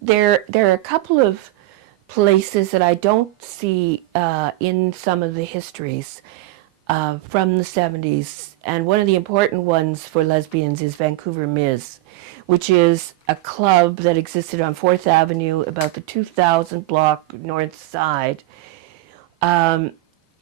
there are a couple of places that I don't see in some of the histories from the 70s, and one of the important ones for lesbians is Vancouver Ms, which is a club that existed on 4th Avenue, about the 2000 block north side.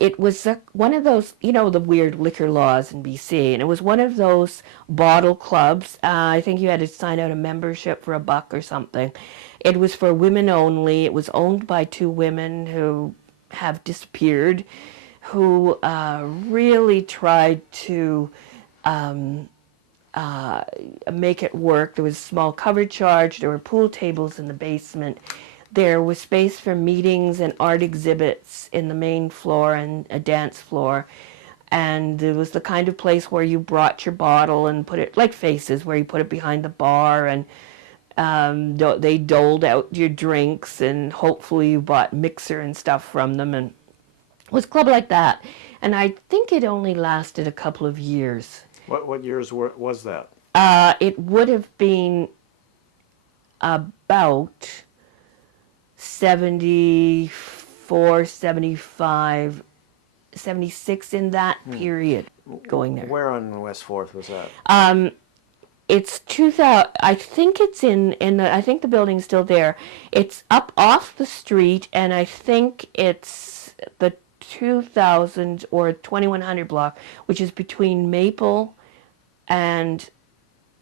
It was one of those, you know, the weird liquor laws in BC, and it was one of those bottle clubs. I think you had to sign out a membership for $1 or something. It was for women only. It was owned by two women who have disappeared, who really tried to make it work. There was a small cover charge. There were pool tables in the basement. There was space for meetings and art exhibits in the main floor and a dance floor. And it was the kind of place where you brought your bottle and put it, like Faces, where you put it behind the bar, and they doled out your drinks, and hopefully you bought mixer and stuff from them. And it was a club like that. And I think it only lasted a couple of years. What years was that? It would have been about 74, 75, 76, in that period going there. Where on West 4th was that? It's 2000. I think it's in I think the building's still there. It's up off the street, and I think it's the 2000 or 2100 block, which is between Maple and,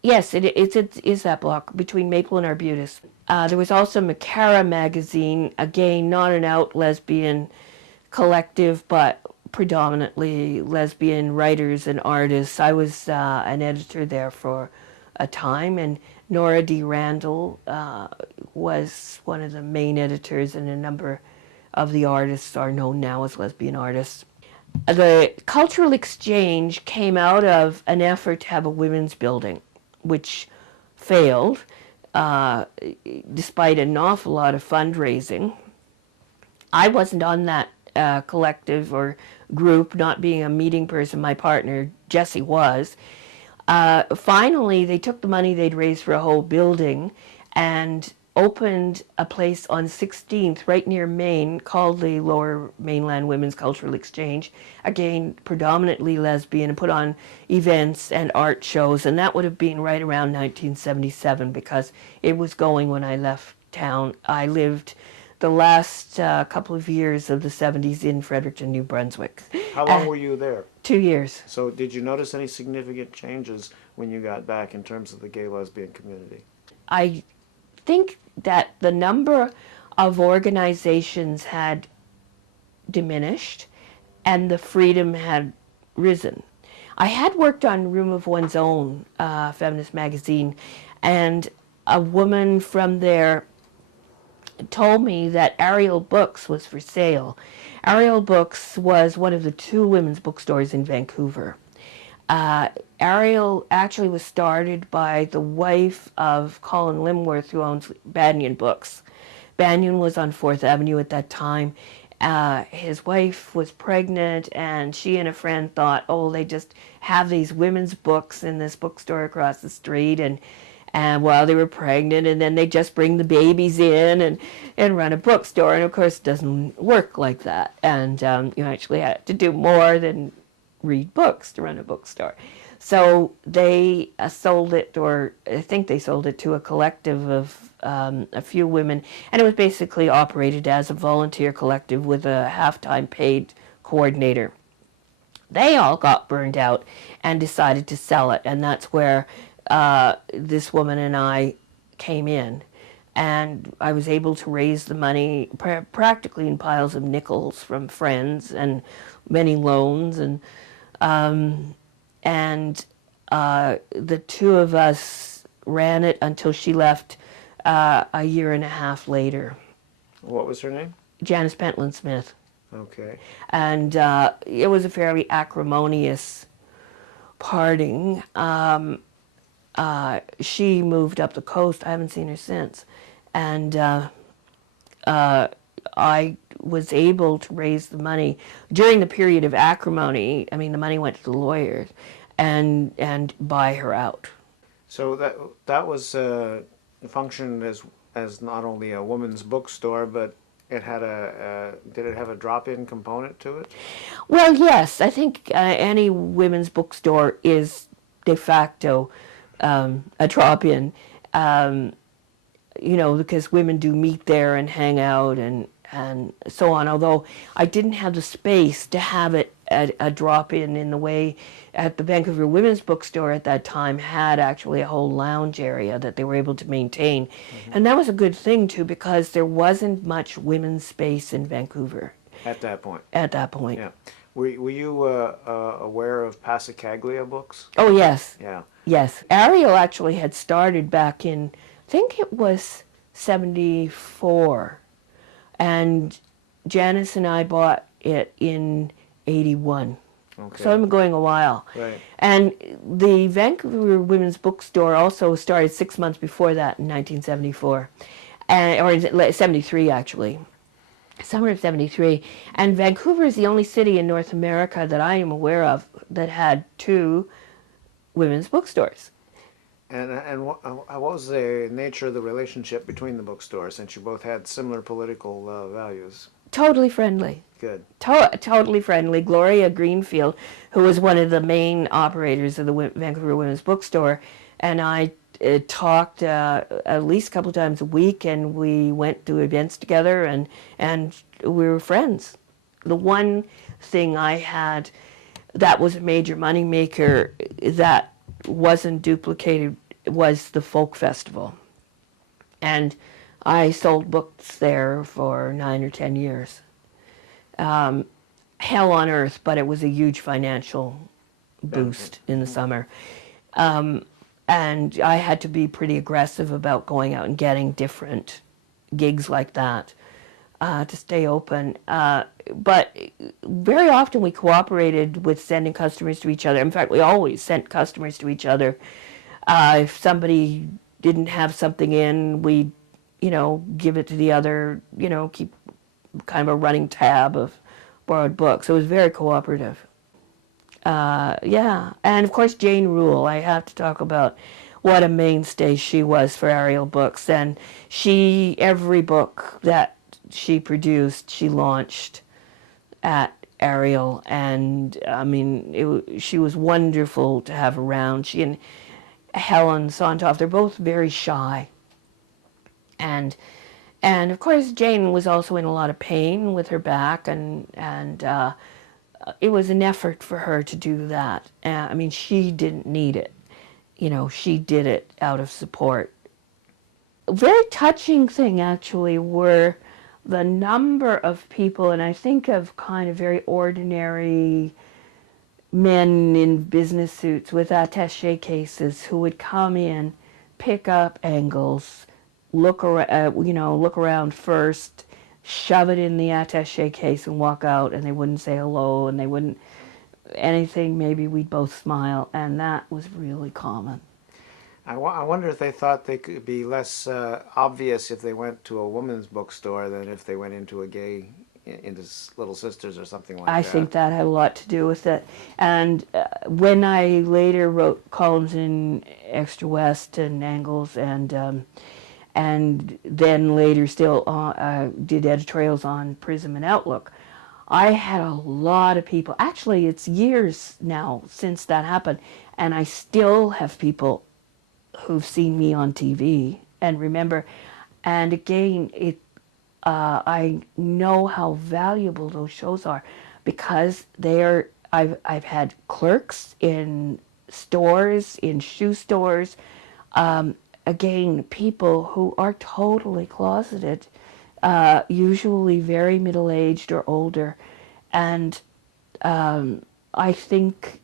yes, it is that block between Maple and Arbutus. There was also Macara magazine, again, not an out lesbian collective, but predominantly lesbian writers and artists. I was an editor there for a time, and Nora D. Randall was one of the main editors, and a number of the artists are known now as lesbian artists. The cultural exchange came out of an effort to have a women's building, which failed. Despite an awful lot of fundraising. I wasn't on that collective or group, not being a meeting person. My partner, Jesse, was. Finally, they took the money they'd raised for a whole building and opened a place on 16th, right near Maine, called the Lower Mainland Women's Cultural Exchange. Again, predominantly lesbian, and put on events and art shows, and that would have been right around 1977, because it was going when I left town. I lived the last couple of years of the 70s in Fredericton, New Brunswick. How long were you there? 2 years. So did you notice any significant changes when you got back in terms of the gay lesbian community? I think that the number of organizations had diminished and the freedom had risen. I had worked on Room of One's Own, feminist magazine, and a woman from there told me that Ariel Books was for sale. Ariel Books was one of the 2 women's bookstores in Vancouver. Ariel actually was started by the wife of Colin Limworth, who owns Banyan Books. Banyan was on 4th Avenue at that time. His wife was pregnant, and she and a friend thought, oh, they just have these women's books in this bookstore across the street, and while they were pregnant, and then they just bring the babies in and run a bookstore. And of course, it doesn't work like that. And you actually had to do more than read books to run a bookstore. So they sold it, or I think they sold it to a collective of a few women, and it was basically operated as a volunteer collective with a half-time paid coordinator. They all got burned out and decided to sell it, and that's where this woman and I came in. And I was able to raise the money practically in piles of nickels from friends and many loans, and the 2 of us ran it until she left a year and a half later. What was her name? Janice Pentland Smith. Okay. And it was a fairly acrimonious parting. She moved up the coast. I haven't seen her since. And I was able to raise the money during the period of acrimony. I mean, the money went to the lawyers, and buy her out. So that was functioned as as not only a woman's bookstore, but it had did it have a drop-in component to it? Well, yes, I think any women's bookstore is de facto a drop-in, because women do meet there and hang out and so on. Although I didn't have the space to have it a drop-in in the way at the Vancouver Women's Bookstore at that time had actually a whole lounge area that they were able to maintain. Mm-hmm. And that was a good thing, too, because there wasn't much women's space in Vancouver. At that point? At that point. Yeah. Were you aware of Passacaglia Books? Oh, yes. Yeah. Yes. Ariel actually had started back in, I think it was 74. And Janice and I bought it in 81. Okay. So I've been going a while. Right. And the Vancouver Women's Bookstore also started 6 months before that in 1974. Or 73, actually. Summer of 73. And Vancouver is the only city in North America that I am aware of that had 2 women's bookstores. And what was the nature of the relationship between the bookstores, since you both had similar political values? Totally friendly. Good. Totally friendly. Gloria Greenfield, who was one of the main operators of the Vancouver Women's Bookstore, and I talked at least a couple times a week, and we went to events together, and we were friends. The one thing I had that was a major moneymaker that wasn't duplicated was the folk festival. And I sold books there for 9 or 10 years. Hell on earth, but it was a huge financial boost in the summer. And I had to be pretty aggressive about going out and getting different gigs like that to stay open. But very often we cooperated with sending customers to each other. In fact, we always sent customers to each other. If somebody didn't have something in, we'd, give it to the other, keep kind of a running tab of borrowed books. It was very cooperative. Yeah, and of course Jane Rule. I have to talk about what a mainstay she was for Ariel Books. And every book that she produced, she launched at Ariel. And, I mean, she was wonderful to have around. She and Helen Sontoff, they're both very shy. And of course, Jane was also in a lot of pain with her back, and it was an effort for her to do that. I mean, she didn't need it. She did it out of support. A very touching thing, actually, were the number of people, and I think of kind of very ordinary men in business suits with attaché cases who would come in, pick up Engels, look around first, shove it in the attaché case and walk out, and they wouldn't say hello, and they wouldn't anything. Maybe we'd both smile, and that was really common. I wonder if they thought they could be less obvious if they went to a woman's bookstore than if they went into into Little Sisters or something like that. I think that had a lot to do with it. And when I later wrote columns in Extra West and Angles, and then later still did editorials on Prism and Outlook, I had a lot of people. Actually, it's years now since that happened, and I still have people who've seen me on TV and remember. And again, I know how valuable those shows are, because I've had clerks in stores, in shoe stores, again, people who are totally closeted, usually very middle-aged or older, and I think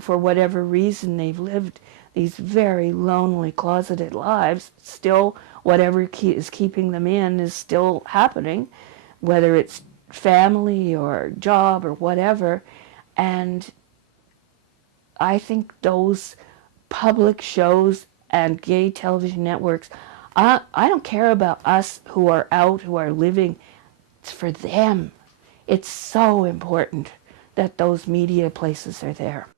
for whatever reason they've lived these very lonely, closeted lives. Still, whatever is keeping them in is still happening, whether it's family or job or whatever. And I think those public shows and gay television networks, I don't care about us who are out, who are living. It's for them. It's so important that those media places are there.